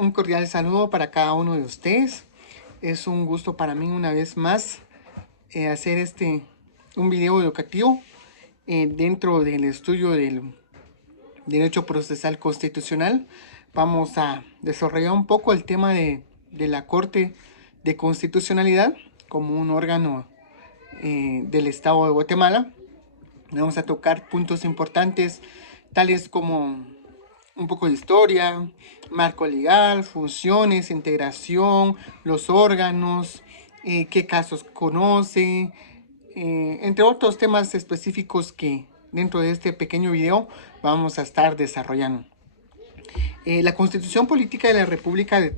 Un cordial saludo para cada uno de ustedes. Es un gusto para mí una vez más hacer un video educativo dentro del estudio del derecho procesal constitucional. Vamos a desarrollar un poco el tema de la Corte de Constitucionalidad como un órgano del Estado de Guatemala. Vamos a tocar puntos importantes tales como un poco de historia, marco legal, funciones, integración, los órganos, qué casos conoce, entre otros temas específicos que dentro de este pequeño video vamos a estar desarrollando. La Constitución Política de la República de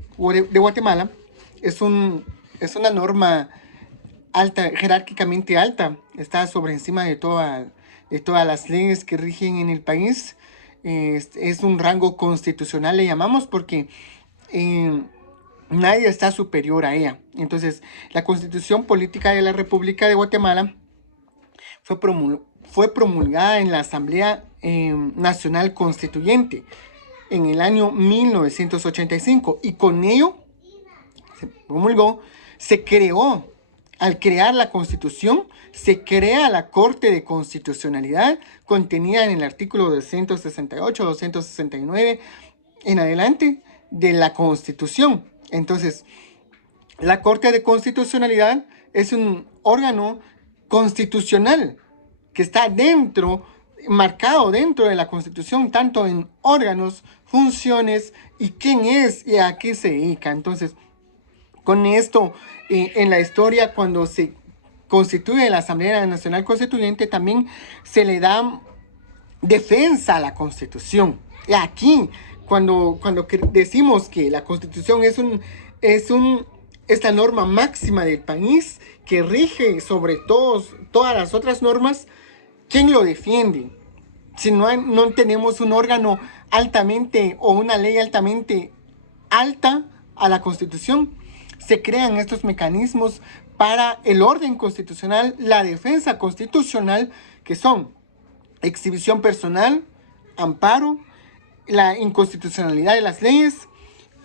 Guatemala es una norma alta, jerárquicamente alta, está sobre encima de todas las leyes que rigen en el país. Es un rango constitucional, le llamamos, porque nadie está superior a ella. Entonces, la Constitución Política de la República de Guatemala fue promulgada en la Asamblea Nacional Constituyente en el año 1985 y con ello se promulgó, se creó. Al crear la Constitución, se crea la Corte de Constitucionalidad contenida en el artículo 268, 269 en adelante de la Constitución. Entonces, la Corte de Constitucionalidad es un órgano constitucional que está marcado dentro de la Constitución, tanto en órganos, funciones y quién es y a qué se dedica. Entonces, con esto, en la historia, cuando se constituye la Asamblea Nacional Constituyente, también se le da defensa a la Constitución. Y aquí, cuando decimos que la Constitución es esta norma máxima del país que rige sobre todas las otras normas, ¿quién lo defiende? Si no tenemos un órgano altamente o una ley altamente alta a la Constitución, se crean estos mecanismos para el orden constitucional, la defensa constitucional, que son exhibición personal, amparo, la inconstitucionalidad de las leyes,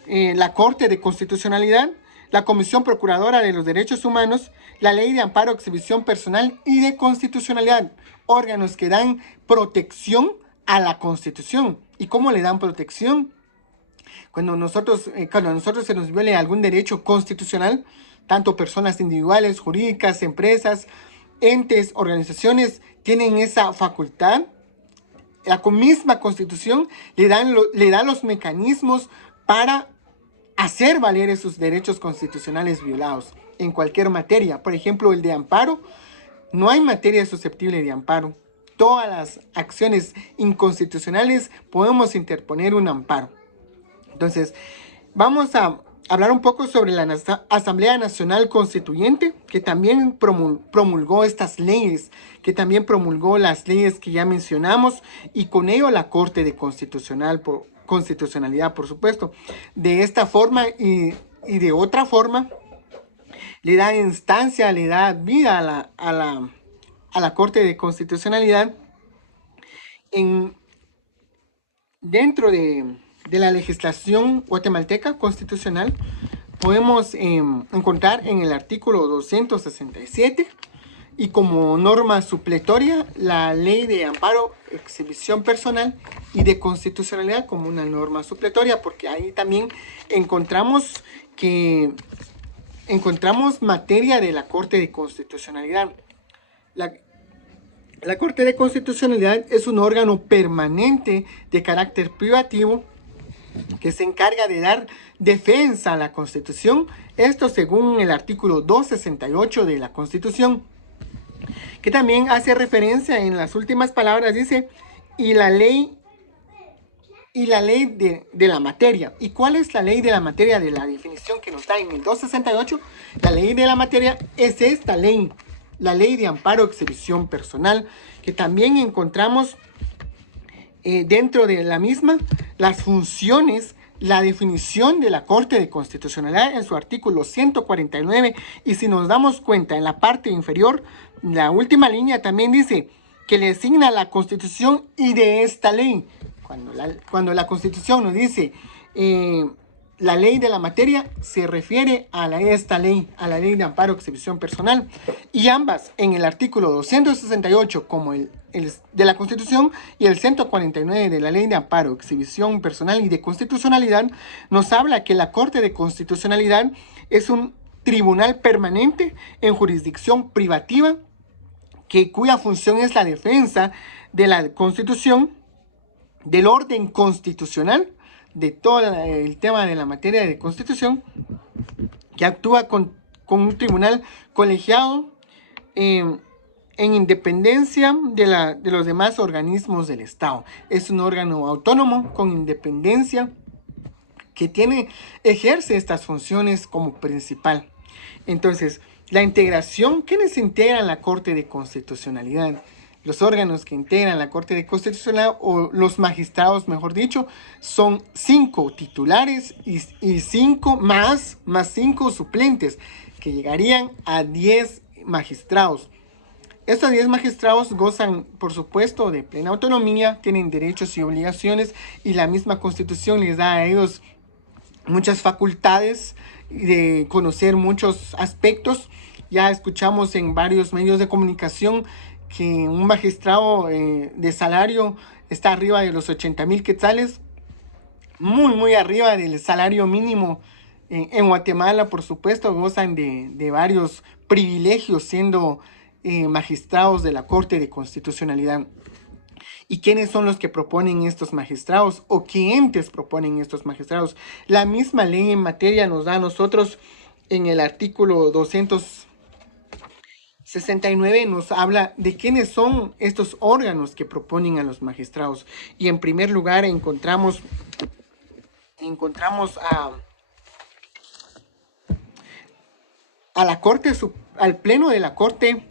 la Corte de Constitucionalidad, la Comisión Procuradora de los Derechos Humanos, la Ley de Amparo, Exhibición Personal y de Constitucionalidad, órganos que dan protección a la Constitución. ¿Y cómo le dan protección? Cuando a nosotros se nos viole algún derecho constitucional, tanto personas individuales, jurídicas, empresas, entes, organizaciones tienen esa facultad. La misma Constitución le da los mecanismos para hacer valer esos derechos constitucionales violados en cualquier materia. Por ejemplo, el de amparo, no hay materia susceptible de amparo. Todas las acciones inconstitucionales podemos interponer un amparo. Entonces, vamos a hablar un poco sobre la Asamblea Nacional Constituyente, que también promulgó estas leyes, que también promulgó las leyes que ya mencionamos, y con ello la Corte de Constitucionalidad, por supuesto. De esta forma y de otra forma, le da instancia, le da vida a la Corte de Constitucionalidad dentro de la legislación guatemalteca constitucional. Podemos encontrar en el artículo 267 y como norma supletoria la Ley de Amparo, Exhibición Personal y de Constitucionalidad como una norma supletoria, porque ahí también encontramos materia de la Corte de Constitucionalidad. La Corte de Constitucionalidad es un órgano permanente de carácter privativo que se encarga de dar defensa a la Constitución, esto según el artículo 268 de la Constitución, que también hace referencia en las últimas palabras, dice, y la ley de la materia. ¿Y cuál es la ley de la materia? De la definición que nos da en el 268, la ley de la materia es esta ley, la Ley de Amparo, Exhibición Personal, que también encontramos dentro de la misma las funciones, la definición de la Corte de Constitucionalidad en su artículo 149, y si nos damos cuenta en la parte inferior, la última línea también dice que le asigna la Constitución y de esta ley. Cuando la Constitución nos dice la ley de la materia se refiere a esta ley, a la ley de amparo exhibición personal, y ambas en el artículo 268 como el de la Constitución y el 149 de la ley de amparo exhibición personal y de constitucionalidad nos habla que la Corte de Constitucionalidad es un tribunal permanente en jurisdicción privativa cuya función es la defensa de la Constitución, del orden constitucional, de todo el tema de la materia de constitución, que actúa con un tribunal colegiado en independencia de los demás organismos del Estado. Es un órgano autónomo con independencia que ejerce estas funciones como principal. Entonces, la integración, ¿quiénes integran la Corte de Constitucionalidad? Los órganos que integran la Corte de Constitucionalidad, o los magistrados, mejor dicho, son 5 titulares y 5 más 5 suplentes, que llegarían a 10 magistrados. Estos 10 magistrados gozan, por supuesto, de plena autonomía, tienen derechos y obligaciones, y la misma Constitución les da a ellos muchas facultades de conocer muchos aspectos. Ya escuchamos en varios medios de comunicación que un magistrado de salario está arriba de los 80,000 quetzales, muy arriba del salario mínimo. En Guatemala, por supuesto, gozan de varios privilegios siendo magistrados de la Corte de Constitucionalidad. ¿Y quiénes son los que proponen estos magistrados? ¿O qué entes proponen estos magistrados? La misma ley en materia nos da a nosotros en el artículo 269, nos habla de quiénes son estos órganos que proponen a los magistrados. Y en primer lugar encontramos a la Corte, al Pleno de la Corte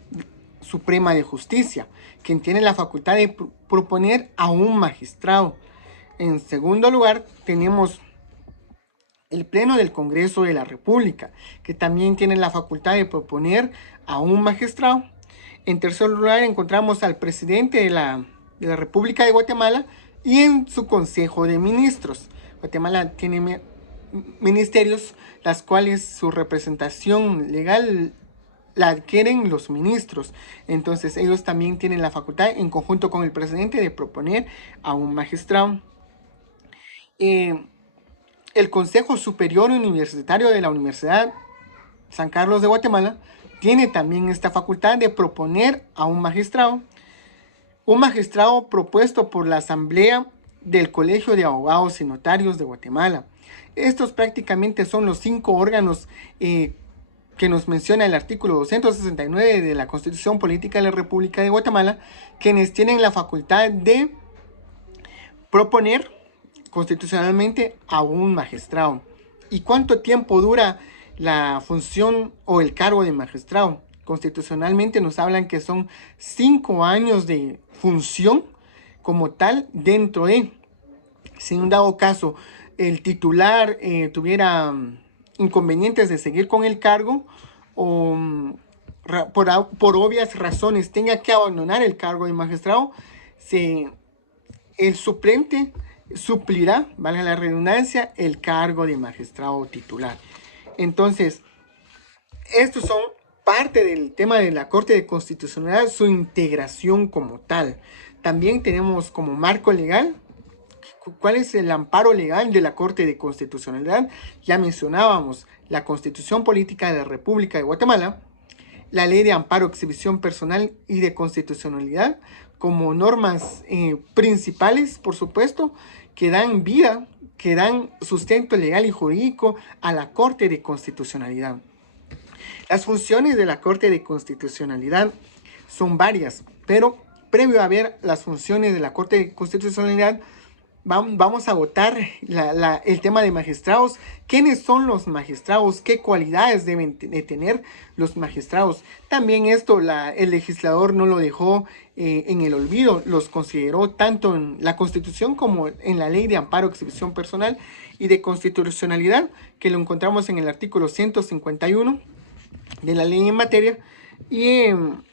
Suprema de Justicia, quien tiene la facultad de proponer a un magistrado. En segundo lugar, tenemos el Pleno del Congreso de la República, que también tiene la facultad de proponer a un magistrado. En tercer lugar, encontramos al presidente de la República de Guatemala y en su Consejo de Ministros. Guatemala tiene ministerios, las cuales su representación legal la adquieren los ministros. Entonces ellos también tienen la facultad, en conjunto con el presidente, de proponer a un magistrado. El Consejo Superior Universitario de la Universidad San Carlos de Guatemala tiene también esta facultad de proponer a un magistrado propuesto por la Asamblea del Colegio de Abogados y Notarios de Guatemala. Estos prácticamente son los 5 órganos que nos menciona el artículo 269 de la Constitución Política de la República de Guatemala, quienes tienen la facultad de proponer constitucionalmente a un magistrado. ¿Y cuánto tiempo dura la función o el cargo de magistrado? Constitucionalmente nos hablan que son 5 años de función como tal dentro de, si en un dado caso el titular tuviera inconvenientes de seguir con el cargo o por obvias razones tenga que abandonar el cargo de magistrado, el suplente suplirá, valga la redundancia, el cargo de magistrado titular. Entonces, estos son parte del tema de la Corte de Constitucionalidad, su integración como tal. También tenemos como marco legal, ¿cuál es el amparo legal de la Corte de Constitucionalidad? Ya mencionábamos la Constitución Política de la República de Guatemala, la Ley de Amparo, Exhibición Personal y de Constitucionalidad, como normas principales, por supuesto, que dan vida, que dan sustento legal y jurídico a la Corte de Constitucionalidad. Las funciones de la Corte de Constitucionalidad son varias, pero previo a ver las funciones de la Corte de Constitucionalidad, vamos a agotar el tema de magistrados. ¿Quiénes son los magistrados? ¿Qué cualidades deben de tener los magistrados? También esto el legislador no lo dejó en el olvido, los consideró tanto en la Constitución como en la Ley de Amparo, Exhibición Personal y de Constitucionalidad, que lo encontramos en el artículo 151 de la ley en materia, y en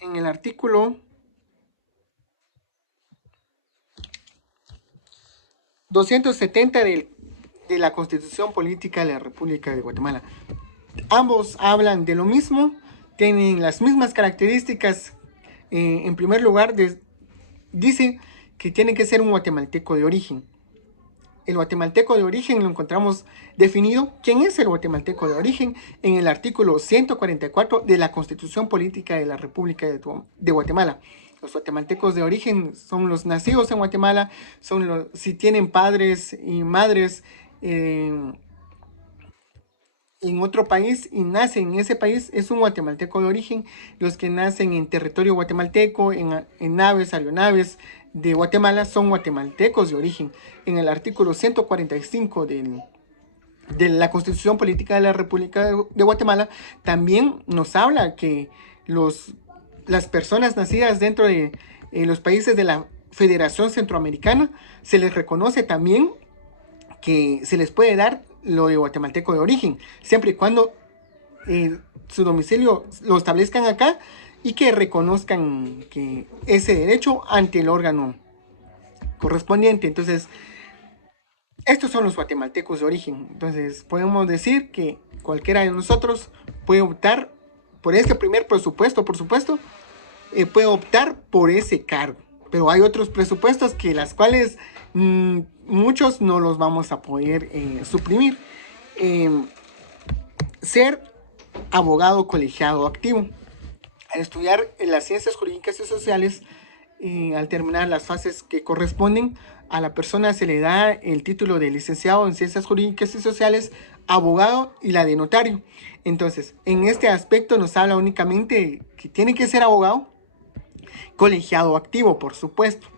el artículo 270 de la Constitución Política de la República de Guatemala. Ambos hablan de lo mismo, tienen las mismas características. En primer lugar, dice que tiene que ser un guatemalteco de origen. El guatemalteco de origen lo encontramos definido. ¿Quién es el guatemalteco de origen? En el artículo 144 de la Constitución Política de la República de Guatemala. Los guatemaltecos de origen son los nacidos en Guatemala, si tienen padres y madres en otro país y nacen en ese país, es un guatemalteco de origen. Los que nacen en territorio guatemalteco, en naves, aeronaves de Guatemala, son guatemaltecos de origen. En el artículo 145 de la Constitución Política de la República de Guatemala también nos habla que las personas nacidas dentro de los países de la Federación Centroamericana se les reconoce también que se les puede dar lo de guatemalteco de origen, siempre y cuando su domicilio lo establezcan acá y que reconozcan que ese derecho ante el órgano correspondiente. Entonces, estos son los guatemaltecos de origen. Entonces, podemos decir que cualquiera de nosotros puede optar por este primer presupuesto, por supuesto, puede optar por ese cargo. Pero hay otros presupuestos que las cuales muchos no los vamos a poder suprimir. Ser abogado colegiado activo. Al estudiar las ciencias jurídicas y sociales, al terminar las fases que corresponden, a la persona se le da el título de licenciado en ciencias jurídicas y sociales, abogado y la de notario. Entonces, en este aspecto nos habla únicamente que tiene que ser abogado colegiado activo, por supuesto.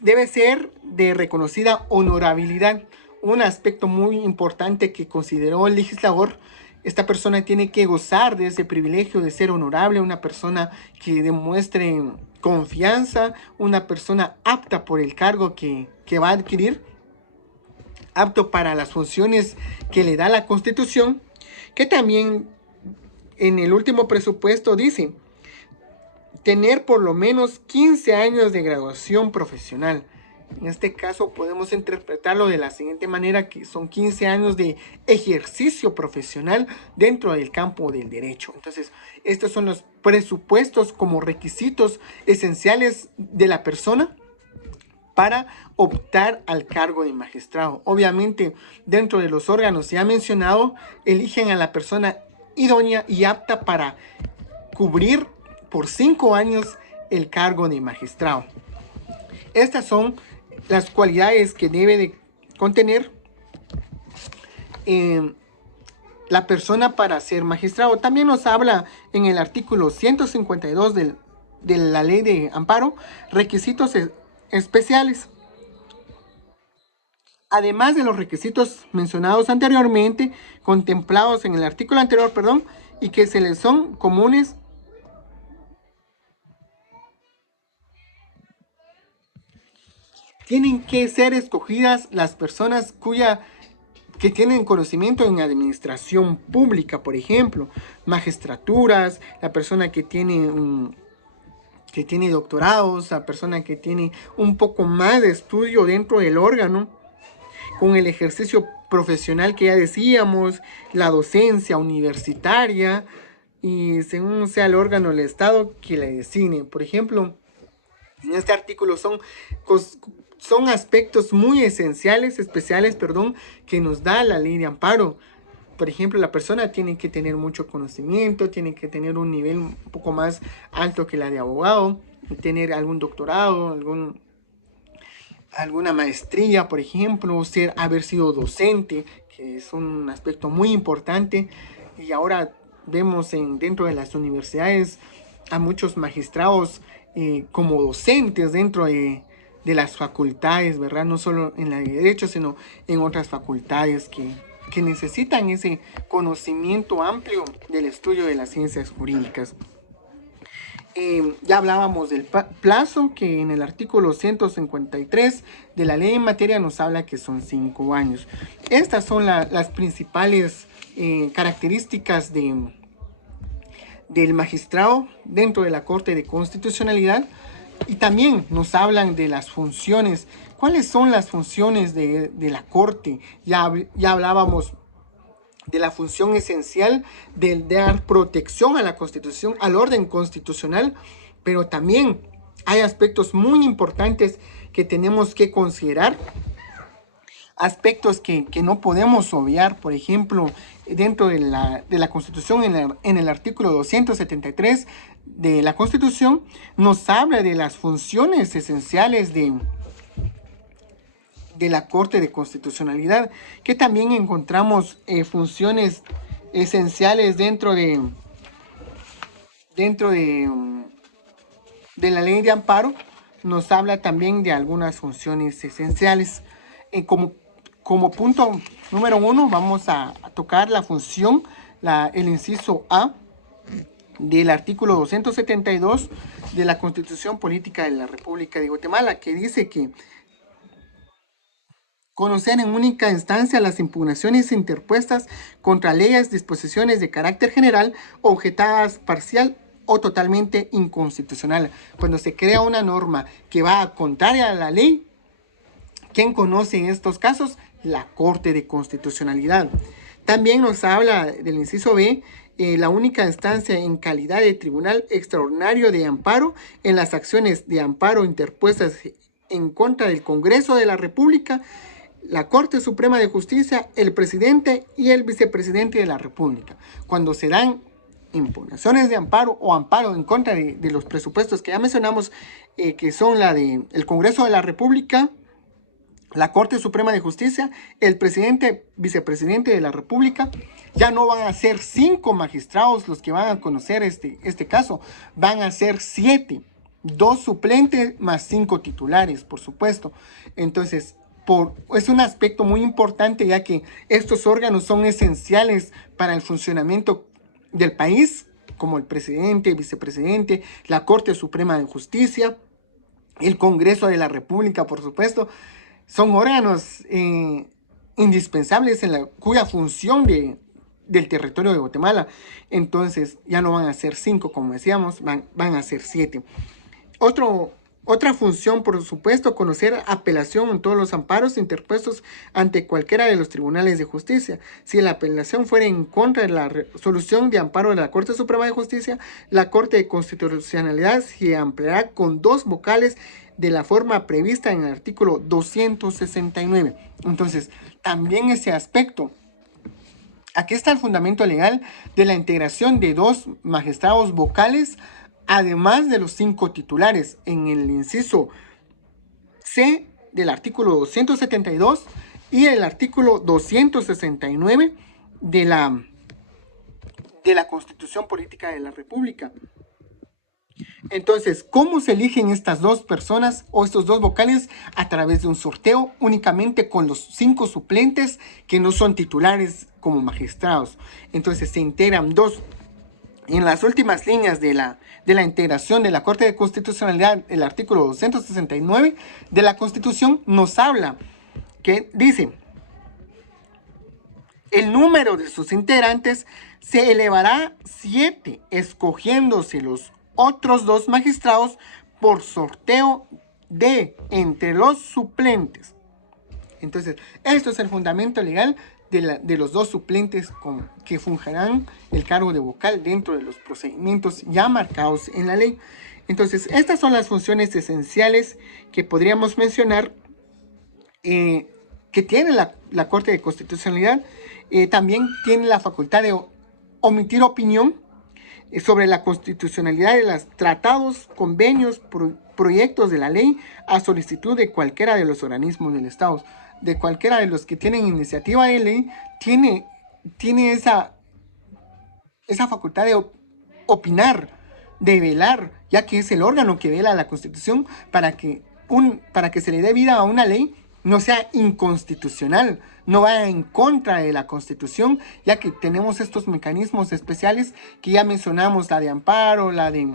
Debe ser de reconocida honorabilidad. Un aspecto muy importante que consideró el legislador: esta persona tiene que gozar de ese privilegio de ser honorable, una persona que demuestre confianza, una persona apta por el cargo que va a adquirir, apto para las funciones que le da la Constitución, que también en el último presupuesto dice tener por lo menos 15 años de graduación profesional. En este caso podemos interpretarlo de la siguiente manera, que son 15 años de ejercicio profesional dentro del campo del derecho. Entonces, estos son los presupuestos como requisitos esenciales de la persona para optar al cargo de magistrado. Obviamente, dentro de los órganos ya mencionado, eligen a la persona idónea y apta para cubrir por 5 años el cargo de magistrado. Estas son las cualidades que debe de contener la persona para ser magistrado. También nos habla en el artículo 152 de la ley de amparo, requisitos especiales. Además de los requisitos mencionados anteriormente, contemplados en el artículo anterior, y que se les son comunes tienen que ser escogidas las personas que tienen conocimiento en administración pública, por ejemplo, magistraturas, la persona que tiene doctorados, la persona que tiene un poco más de estudio dentro del órgano, con el ejercicio profesional que ya decíamos, la docencia universitaria, y según sea el órgano del Estado que la designe. Por ejemplo, en este artículo son aspectos muy especiales, que nos da la ley de amparo. Por ejemplo, la persona tiene que tener mucho conocimiento, tiene que tener un nivel un poco más alto que la de abogado, tener algún doctorado, alguna maestría, por ejemplo, haber sido docente, que es un aspecto muy importante. Y ahora vemos dentro de las universidades a muchos magistrados como docentes dentro de las facultades, ¿verdad? No solo en la de Derecho, sino en otras facultades que necesitan ese conocimiento amplio del estudio de las ciencias jurídicas. Ya hablábamos del plazo, que en el artículo 153 de la ley en materia nos habla que son 5 años. Estas son las principales características del magistrado dentro de la Corte de Constitucionalidad. Y también nos hablan de las funciones. ¿Cuáles son las funciones de la Corte? Ya hablábamos de la función esencial de dar protección a la Constitución, al orden constitucional, pero también hay aspectos muy importantes que tenemos que considerar, aspectos que no podemos obviar. Por ejemplo, dentro de la Constitución, en el artículo 273 de la Constitución, nos habla de las funciones esenciales de la Corte de Constitucionalidad, que también encontramos funciones esenciales dentro de la ley de amparo. Nos habla también de algunas funciones esenciales. Como punto número 1 vamos a tocar la función, el inciso A del artículo 272 de la Constitución Política de la República de Guatemala, que dice que conocer en única instancia las impugnaciones interpuestas contra leyes, disposiciones de carácter general, objetadas parcial o totalmente inconstitucional. Cuando se crea una norma que va contraria a la ley, ¿quién conoce en estos casos? La Corte de Constitucionalidad. También nos habla del inciso B, la única instancia en calidad de tribunal extraordinario de amparo en las acciones de amparo interpuestas en contra del Congreso de la República, la Corte Suprema de Justicia, el presidente y el vicepresidente de la República. Cuando se dan impugnaciones de amparo o amparo en contra de los presupuestos que ya mencionamos, que son la del Congreso de la República, la Corte Suprema de Justicia, el presidente, vicepresidente de la República, ya no van a ser 5 magistrados los que van a conocer este caso, van a ser 7, 2 suplentes más 5 titulares, por supuesto. Entonces, es un aspecto muy importante, ya que estos órganos son esenciales para el funcionamiento del país, como el presidente, el vicepresidente, la Corte Suprema de Justicia, el Congreso de la República, por supuesto. Son órganos indispensables cuya función del territorio de Guatemala. Entonces ya no van a ser 5, como decíamos, van a ser 7. Otra función, por supuesto, conocer apelación en todos los amparos interpuestos ante cualquiera de los tribunales de justicia. Si la apelación fuera en contra de la resolución de amparo de la Corte Suprema de Justicia, la Corte de Constitucionalidad se ampliará con 2 vocales de la forma prevista en el artículo 269. Entonces, también ese aspecto. Aquí está el fundamento legal de la integración de 2 magistrados vocales, además de los 5 titulares, en el inciso C del artículo 272 y el artículo 269 de la Constitución Política de la República. Entonces, ¿cómo se eligen estas 2 personas o estos 2 vocales? A través de un sorteo, únicamente con los 5 suplentes que no son titulares como magistrados. Entonces se integran 2. En las últimas líneas de la integración de la Corte de Constitucionalidad, el artículo 269 de la Constitución nos habla que dice: el número de sus integrantes se elevará 7, escogiéndose los otros 2 magistrados por sorteo de entre los suplentes. Entonces, esto es el fundamento legal de los 2 suplentes que fungirán el cargo de vocal dentro de los procedimientos ya marcados en la ley. Entonces, estas son las funciones esenciales que podríamos mencionar que tiene la Corte de Constitucionalidad. También tiene la facultad de omitir opinión sobre la constitucionalidad de los tratados, convenios, proyectos de la ley a solicitud de cualquiera de los organismos del Estado. De cualquiera de los que tienen iniciativa de ley, tiene esa facultad de opinar, de velar, ya que es el órgano que vela la Constitución para que se le dé vida a una ley no sea inconstitucional, no vaya en contra de la Constitución, ya que tenemos estos mecanismos especiales que ya mencionamos, la de amparo, la de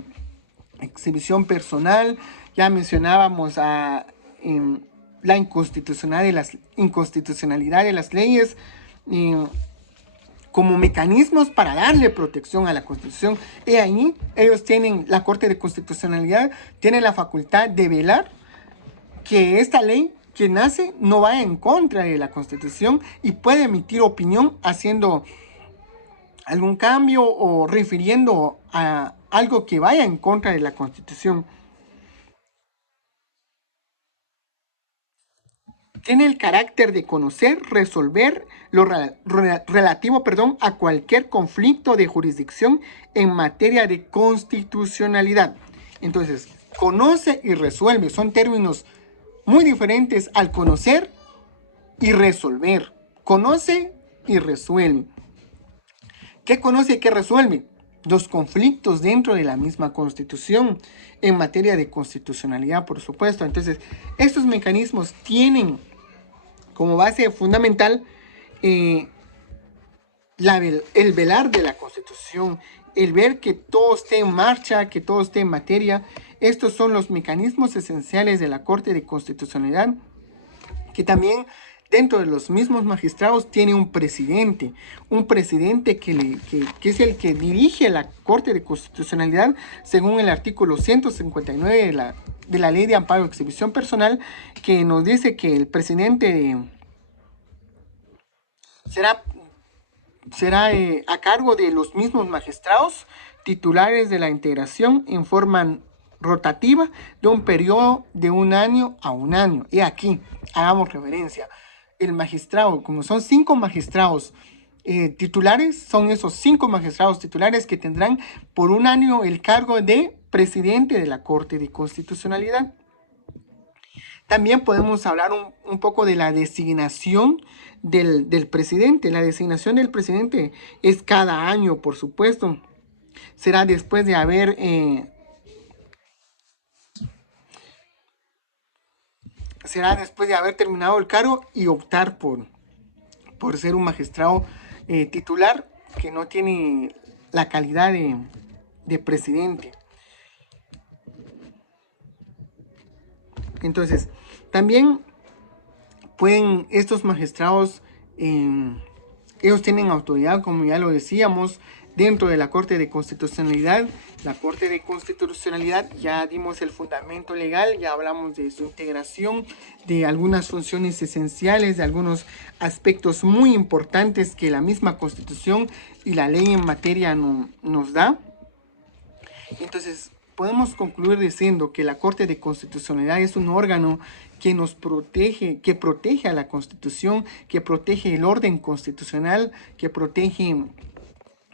exhibición personal, ya mencionábamos la inconstitucionalidad de las leyes, como mecanismos para darle protección a la Constitución. Y ahí ellos tienen, la Corte de Constitucionalidad tiene la facultad de velar que esta ley que nace no vaya en contra de la Constitución y puede emitir opinión haciendo algún cambio o refiriendo a algo que vaya en contra de la Constitución. Tiene el carácter de conocer, resolver lo relativo, a cualquier conflicto de jurisdicción en materia de constitucionalidad. Entonces, conoce y resuelve. Son términos muy diferentes al conocer y resolver. Conoce y resuelve. ¿Qué conoce y qué resuelve? Los conflictos dentro de la misma Constitución en materia de constitucionalidad, por supuesto. Entonces, estos mecanismos tienen como base fundamental el velar de la Constitución, el ver que todo esté en marcha, que todo esté en materia. Estos son los mecanismos esenciales de la Corte de Constitucionalidad, que también dentro de los mismos magistrados tiene un presidente que es el que dirige la Corte de Constitucionalidad según el artículo 159 de la Ley de Amparo de Exhibición Personal, que nos dice que el presidente será a cargo de los mismos magistrados titulares de la integración en forma rotativa de un periodo de 1 año a 1 año. Y aquí hagamos referencia. El magistrado, como son 5 magistrados titulares, son esos 5 magistrados titulares que tendrán por 1 año el cargo de presidente de la Corte de Constitucionalidad. También podemos hablar un poco de la designación del presidente. La designación del presidente es cada año, por supuesto. Será después de haber terminado el cargo y optar por ser un magistrado titular que no tiene la calidad de presidente. Entonces, también pueden estos magistrados, ellos tienen autoridad, como ya lo decíamos, dentro de la Corte de Constitucionalidad. La Corte de Constitucionalidad, ya dimos el fundamento legal, ya hablamos de su integración, de algunas funciones esenciales, de algunos aspectos muy importantes que la misma Constitución y la ley en materia nos da. Entonces, podemos concluir diciendo que la Corte de Constitucionalidad es un órgano que nos protege, que protege a la Constitución, que protege el orden constitucional, que protege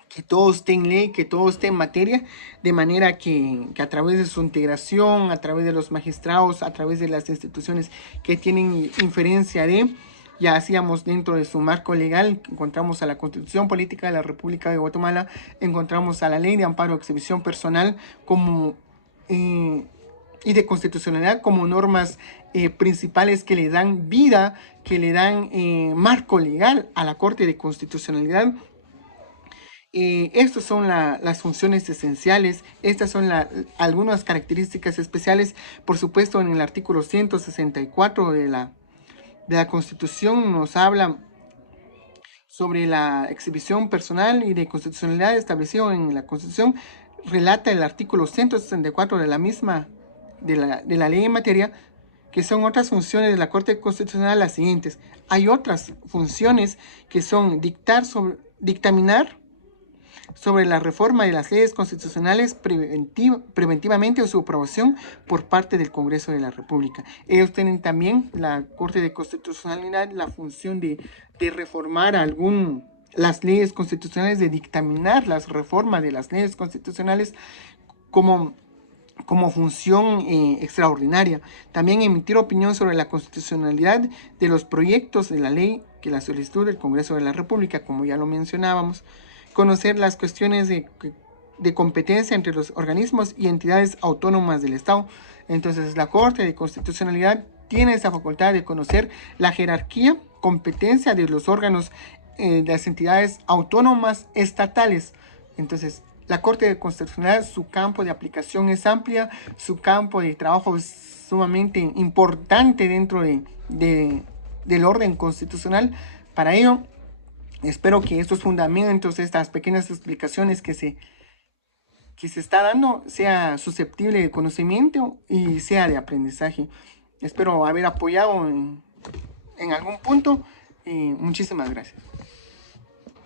que todo esté en ley, que todo esté en materia, de manera que a través de su integración, a través de los magistrados, a través de las instituciones que tienen inferencia de, ya hacíamos dentro de su marco legal, encontramos a la Constitución Política de la República de Guatemala, encontramos a la Ley de Amparo de Exhibición Personal como, y de constitucionalidad como normas principales que le dan vida, que le dan marco legal a la Corte de Constitucionalidad. Estas son las funciones esenciales, estas son algunas características especiales. Por supuesto, en el artículo 164 de la Constitución nos habla sobre la exhibición personal y de constitucionalidad establecido en la Constitución. Relata el artículo 164 de la misma, de la ley en materia, que son otras funciones de la Corte Constitucional las siguientes. Hay otras funciones que son dictaminar sobre la reforma de las leyes constitucionales preventivamente o su aprobación por parte del Congreso de la República. Ellos tienen también, la Corte de Constitucionalidad, la función de reformar las leyes constitucionales, de dictaminar las reformas de las leyes constitucionales como función extraordinaria. También emitir opinión sobre la constitucionalidad de los proyectos de la ley que la solicitud del Congreso de la República, como ya lo mencionábamos. Conocer las cuestiones de competencia entre los organismos y entidades autónomas del Estado. Entonces, la Corte de Constitucionalidad tiene esa facultad de conocer la jerarquía, competencia de los órganos de las entidades autónomas estatales. Entonces, la Corte de Constitucionalidad, su campo de aplicación es amplia, su campo de trabajo es sumamente importante dentro del orden constitucional. Para ello, Espero que estos fundamentos, estas pequeñas explicaciones que se está dando, sea susceptible de conocimiento y sea de aprendizaje. Espero haber apoyado en algún punto y muchísimas gracias.